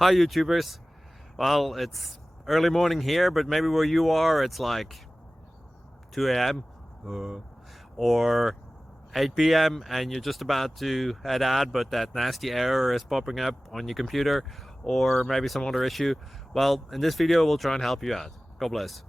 Hi YouTubers. Well, it's early morning here, but maybe where you are it's like 2 a.m. or 8 p.m. and you're just about to head out, but that nasty error is popping up on your computer, or maybe some other issue. Well, in this video we'll try and help you out. God bless.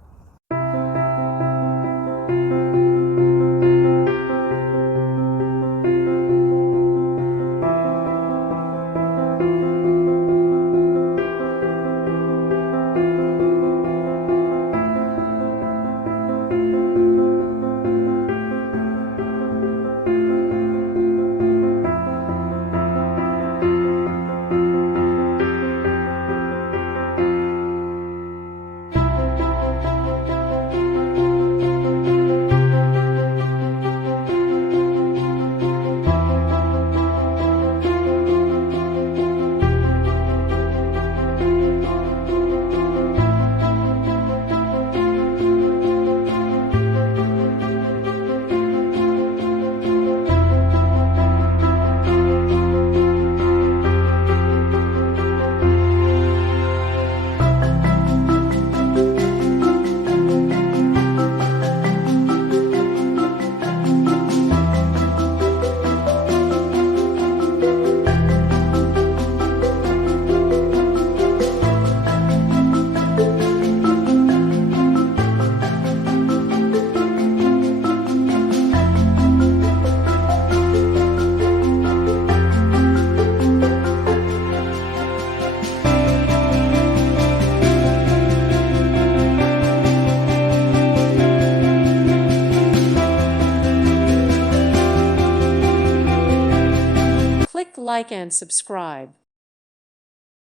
Click like and subscribe.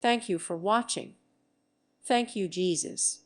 Thank you for watching. Thank you, Jesus.